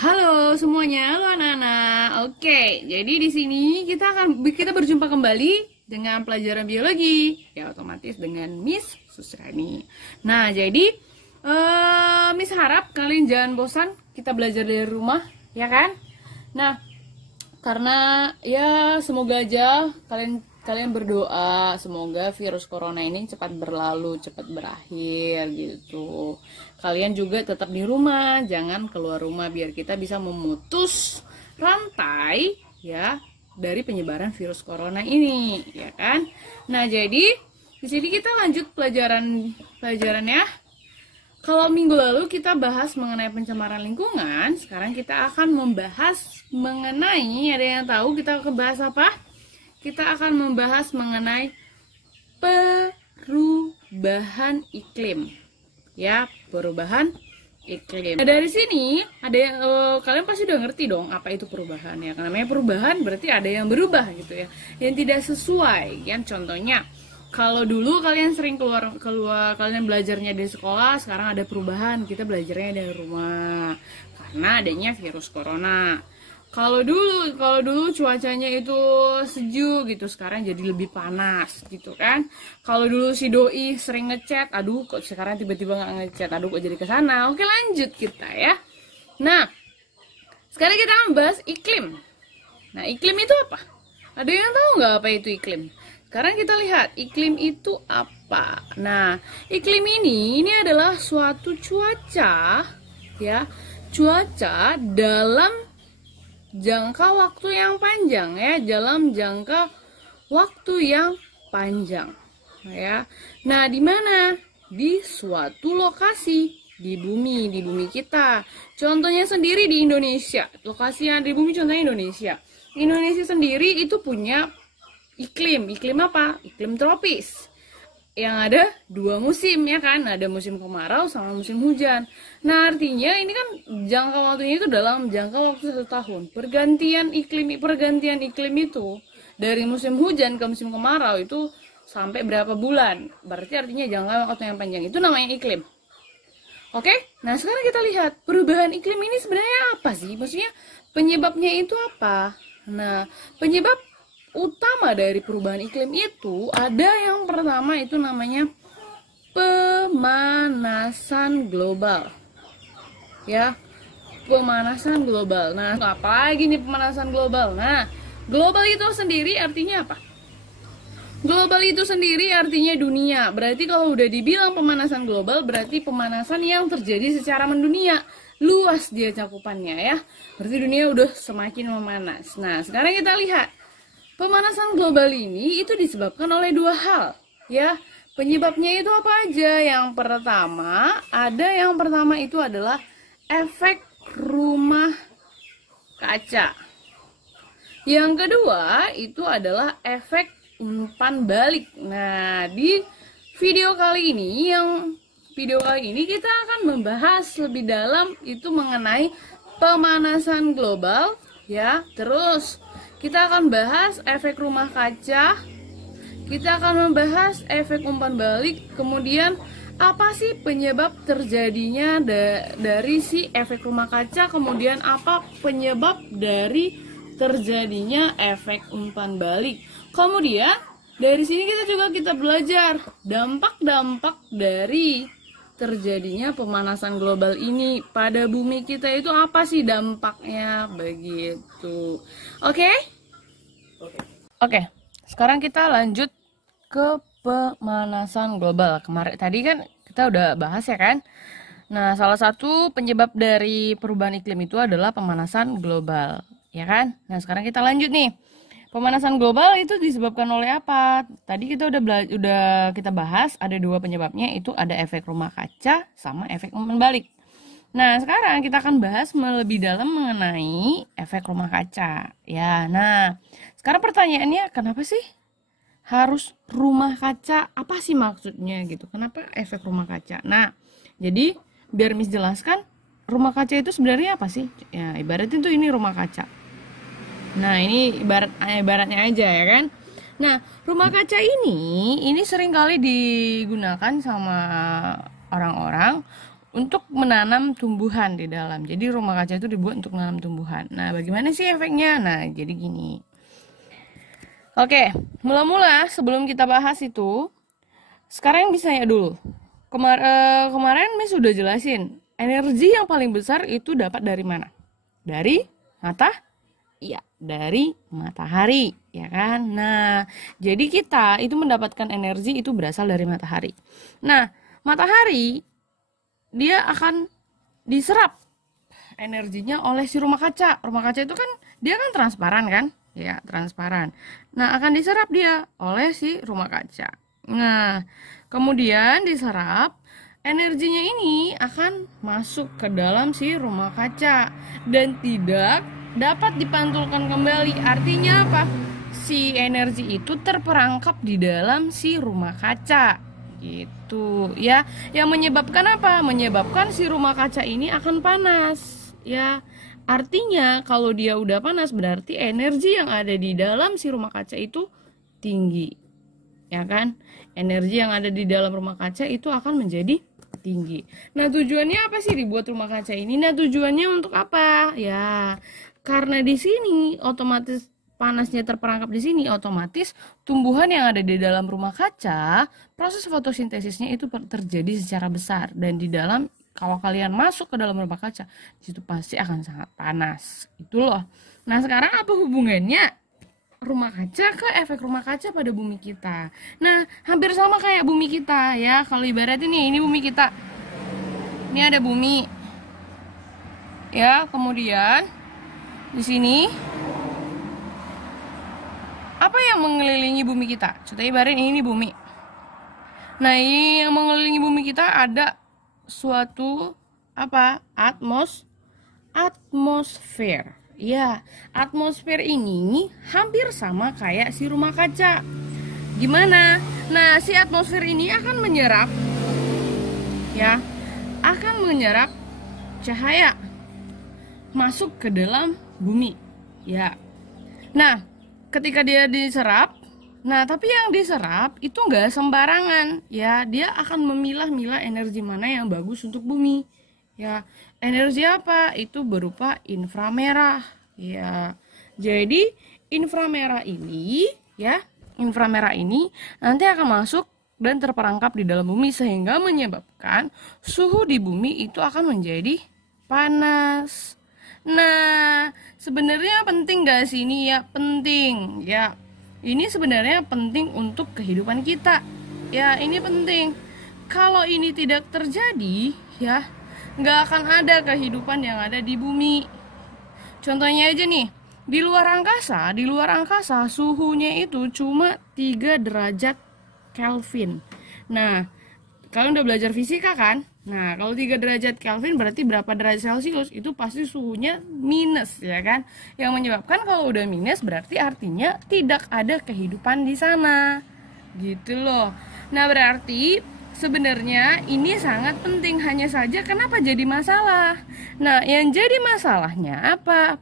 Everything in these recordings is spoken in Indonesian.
Halo semuanya, halo anak-anak. Oke, jadi di sini kita berjumpa kembali dengan pelajaran biologi, ya otomatis dengan Miss Susrani. Nah, jadi Miss harap kalian jangan bosan kita belajar dari rumah, ya kan? Nah, karena ya semoga aja kalian berdoa semoga virus corona ini cepat berlalu, cepat berakhir gitu. Kalian juga tetap di rumah, jangan keluar rumah biar kita bisa memutus rantai ya dari penyebaran virus corona ini, ya kan? Nah, jadi di sini kita lanjut pelajarannya. Kalau minggu lalu kita bahas mengenai pencemaran lingkungan, sekarang kita akan membahas mengenai, ada yang tahu kita bahas apa? Kita akan membahas mengenai perubahan iklim. Ya, perubahan iklim. Nah, dari sini ada yang kalian pasti udah ngerti dong apa itu perubahan ya. Karena namanya perubahan berarti ada yang berubah gitu ya. Yang tidak sesuai, kan contohnya kalau dulu kalian sering keluar kalian belajarnya di sekolah, sekarang ada perubahan, kita belajarnya dari rumah karena adanya virus corona. Kalau dulu cuacanya itu sejuk gitu, sekarang jadi lebih panas gitu kan. Kalau dulu si doi sering ngechat, aduh kok sekarang tiba-tiba nggak ngechat, aduh kok jadi ke sana. Oke, lanjut kita ya. Nah, sekarang kita membahas iklim. Nah, iklim itu apa? Ada yang tahu nggak apa itu iklim? Sekarang kita lihat iklim itu apa. Nah, iklim ini adalah suatu cuaca ya, cuaca dalam jangka waktu yang panjang ya, dalam jangka waktu yang panjang ya. Nah, di mana? Di suatu lokasi di bumi kita. Contohnya sendiri di Indonesia. Lokasi yang di bumi contohnya Indonesia. Indonesia sendiri itu punya iklim apa? Iklim tropis. Yang ada dua musim ya kan, ada musim kemarau sama musim hujan. Nah, artinya ini kan jangka waktunya itu dalam jangka waktu 1 tahun. Pergantian iklim itu dari musim hujan ke musim kemarau itu sampai berapa bulan. Berarti artinya jangka waktu yang panjang itu namanya iklim. Oke, nah sekarang kita lihat perubahan iklim ini sebenarnya apa sih? Maksudnya penyebabnya itu apa? Nah, penyebab utama dari perubahan iklim itu ada yang pertama itu namanya pemanasan global. Ya, pemanasan global. Nah, apa lagi nih pemanasan global? Nah, global itu sendiri artinya apa? Global itu sendiri artinya dunia. Berarti kalau udah dibilang pemanasan global, berarti pemanasan yang terjadi secara mendunia. Luas dia cakupannya ya. Berarti dunia udah semakin memanas. Nah, sekarang kita lihat. Pemanasan global ini itu disebabkan oleh dua hal, ya. Penyebabnya itu apa aja? Yang pertama itu adalah efek rumah kaca. Yang kedua itu adalah efek umpan balik. Nah, di video kali ini kita akan membahas lebih dalam itu mengenai pemanasan global, ya. Terus kita akan bahas efek rumah kaca, kita akan membahas efek umpan balik, kemudian apa sih penyebab terjadinya dari si efek rumah kaca, kemudian apa penyebab dari terjadinya efek umpan balik. Kemudian dari sini kita belajar dampak-dampak dari terjadinya pemanasan global ini pada bumi kita itu apa sih dampaknya begitu. Oke? Sekarang kita lanjut ke pemanasan global. Kemarin tadi kan kita udah bahas ya kan. Nah, salah satu penyebab dari perubahan iklim itu adalah pemanasan global, ya kan? Nah, sekarang kita lanjut nih. Pemanasan global itu disebabkan oleh apa? Tadi kita udah kita bahas ada dua penyebabnya, itu ada efek rumah kaca sama efek umpan balik. Nah, sekarang kita akan bahas lebih dalam mengenai efek rumah kaca. Ya, nah, sekarang pertanyaannya kenapa sih harus rumah kaca? Apa sih maksudnya gitu? Kenapa efek rumah kaca? Nah, jadi biar Miss jelaskan, rumah kaca itu sebenarnya apa sih? Ya, ibaratnya tuh ini rumah kaca. Nah, ini ibaratnya aja ya kan. Nah, rumah kaca ini sering kali digunakan sama orang-orang untuk menanam tumbuhan di dalam. Jadi rumah kaca itu dibuat untuk menanam tumbuhan. Nah, bagaimana sih efeknya? Nah, jadi gini. Oke, mula-mula sebelum kita bahas itu, sekarang bisa ya dulu. Kemarin Miss sudah jelasin, energi yang paling besar itu dapat dari mana? Dari Iya, dari matahari, ya kan? Nah, jadi kita itu mendapatkan energi itu berasal dari matahari. Nah, matahari dia akan diserap energinya oleh si rumah kaca. Rumah kaca itu kan dia kan transparan kan? Ya, transparan. Nah, akan diserap dia oleh si rumah kaca. Nah, kemudian diserap, energinya ini akan masuk ke dalam si rumah kaca dan tidak dapat dipantulkan kembali. Artinya apa? Si energi itu terperangkap di dalam si rumah kaca. Gitu ya. Yang menyebabkan apa? Menyebabkan si rumah kaca ini akan panas. Ya. Artinya kalau dia udah panas berarti energi yang ada di dalam si rumah kaca itu tinggi. Ya kan? Energi yang ada di dalam rumah kaca itu akan menjadi tinggi. Nah, tujuannya apa sih dibuat rumah kaca ini? Nah, tujuannya untuk apa? Ya, karena di sini otomatis panasnya terperangkap di sini, otomatis tumbuhan yang ada di dalam rumah kaca, proses fotosintesisnya itu terjadi secara besar, dan di dalam kalau kalian masuk ke dalam rumah kaca, situ pasti akan sangat panas. Itu loh. Nah, sekarang apa hubungannya rumah kaca ke efek rumah kaca pada bumi kita? Nah, hampir sama kayak bumi kita ya. Kalau ibaratnya nih, ini bumi kita. Ini ada bumi. Ya, kemudian di sini apa yang mengelilingi bumi kita? Contohnya ibarat ini bumi. Nah, ini yang mengelilingi bumi kita ada suatu apa? Atmosfer. Ya, atmosfer ini hampir sama kayak si rumah kaca. Gimana? Nah, si atmosfer ini akan menyerap cahaya masuk ke dalam bumi. Ya. Nah, ketika dia diserap, nah tapi yang diserap itu nggak sembarangan. Ya, dia akan memilah-milah energi mana yang bagus untuk bumi. Ya, energi apa? Itu berupa inframerah. Ya, jadi inframerah ini nanti akan masuk dan terperangkap di dalam bumi sehingga menyebabkan suhu di bumi itu akan menjadi panas. Nah, sebenarnya penting gak sih ini? Ya, penting. Ya, ini sebenarnya penting untuk kehidupan kita. Ya, ini penting. Kalau ini tidak terjadi, ya, nggak akan ada kehidupan yang ada di bumi. Contohnya aja nih, di luar angkasa suhunya itu cuma 3 derajat Kelvin. Nah, kalian udah belajar fisika kan? Nah, kalau 3 derajat Kelvin berarti berapa derajat Celcius? Itu pasti suhunya minus, ya kan? Yang menyebabkan kalau udah minus berarti artinya tidak ada kehidupan di sana. Gitu loh. Nah, berarti sebenarnya ini sangat penting, hanya saja kenapa jadi masalah? Nah, yang jadi masalahnya apa?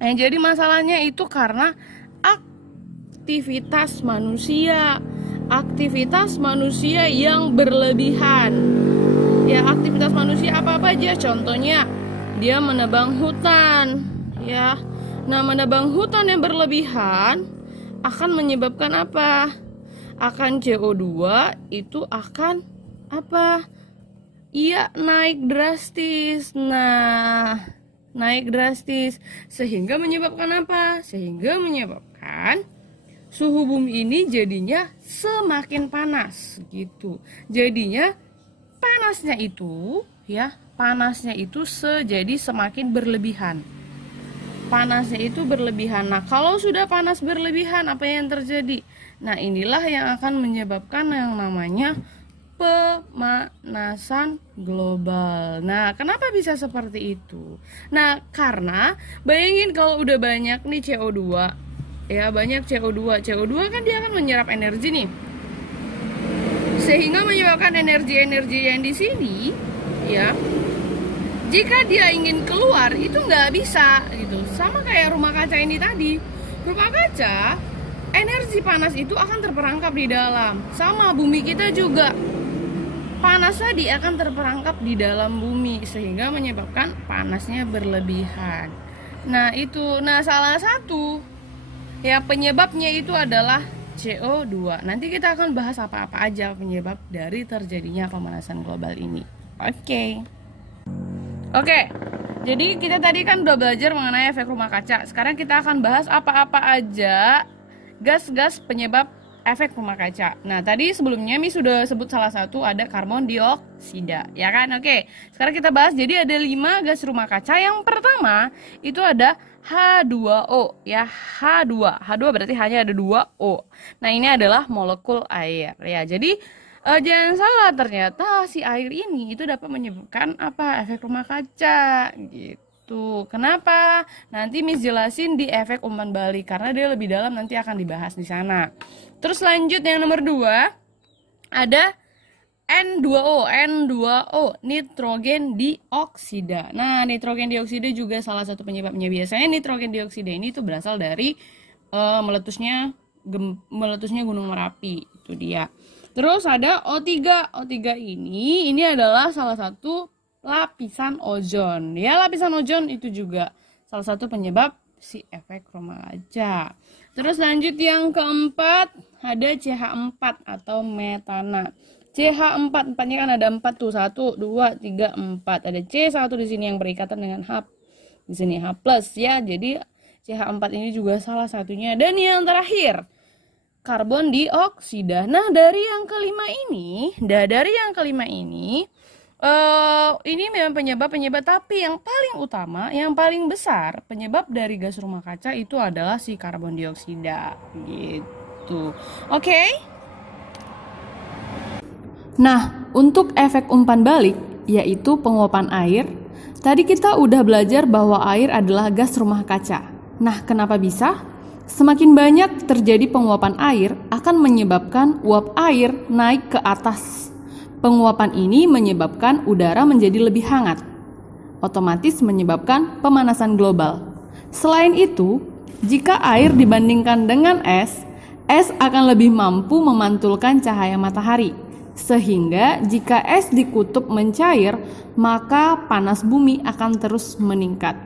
Yang jadi masalahnya itu karena aktivitas manusia yang berlebihan. Ya, aktivitas manusia apa aja? Contohnya dia menebang hutan, ya. Nah, menebang hutan yang berlebihan akan menyebabkan apa? Akan CO2 itu akan apa? Iya, naik drastis. Nah, naik drastis sehingga menyebabkan apa? Sehingga menyebabkan suhu bumi ini jadinya semakin panas gitu. Jadinya panasnya itu jadi semakin berlebihan. Panasnya itu berlebihan. Nah, kalau sudah panas berlebihan, apa yang terjadi? Nah, inilah yang akan menyebabkan yang namanya pemanasan global. Nah, kenapa bisa seperti itu? Nah, karena bayangin kalau udah banyak nih CO2, ya, banyak CO2. CO2 kan dia akan menyerap energi nih, sehingga menyebabkan energi-energi yang di sini, ya, jika dia ingin keluar itu nggak bisa gitu. Sama kayak rumah kaca ini tadi. Rumah kaca, energi panas itu akan terperangkap di dalam. Sama bumi kita juga. panas tadi akan terperangkap di dalam bumi sehingga menyebabkan panasnya berlebihan. Nah, salah satu ya penyebabnya itu adalah CO2. Nanti kita akan bahas apa-apa aja penyebab dari terjadinya pemanasan global ini. Oke. Jadi kita tadi kan udah belajar mengenai efek rumah kaca. Sekarang kita akan bahas apa-apa aja gas-gas penyebab efek rumah kaca. Nah, tadi sebelumnya Mi sudah sebut salah satu ada karbon dioksida, ya kan? Oke. Sekarang kita bahas. Jadi ada 5 gas rumah kaca. Yang pertama itu ada H2O, ya. H2 berarti hanya ada 2 O. Nah, ini adalah molekul air, ya. Jadi jangan salah, ternyata si air ini itu dapat menyebabkan efek rumah kaca gitu. Kenapa? Nanti Miss jelasin di efek umpan balik karena dia lebih dalam, nanti akan dibahas di sana. Terus lanjut yang nomor 2 ada N2O, nitrogen dioksida. Nah, nitrogen dioksida juga salah satu penyebabnya. Biasanya nitrogen dioksida ini tuh berasal dari meletusnya Gunung Merapi, itu dia. Terus ada O3 ini adalah salah satu lapisan ozon. Ya, lapisan ozon itu juga salah satu penyebab si efek rumah kaca. Terus lanjut yang keempat ada CH4 atau metana. CH4, empatnya kan ada 4 tuh, 1, 2, 3, 4. Ada C1 di sini yang berikatan dengan H. Di sini H+ ya. Jadi CH4 ini juga salah satunya. Dan yang terakhir karbon dioksida. Nah, dari yang kelima ini ini memang penyebab, tapi yang paling utama, yang paling besar penyebab dari gas rumah kaca itu adalah si karbon dioksida gitu. Oke? Nah, untuk efek umpan balik yaitu penguapan air, tadi kita udah belajar bahwa air adalah gas rumah kaca. Nah, kenapa bisa? Semakin banyak terjadi penguapan air akan menyebabkan uap air naik ke atas. Penguapan ini menyebabkan udara menjadi lebih hangat, otomatis menyebabkan pemanasan global. Selain itu, jika air dibandingkan dengan es akan lebih mampu memantulkan cahaya matahari. Sehingga jika es di kutub mencair, maka panas bumi akan terus meningkat.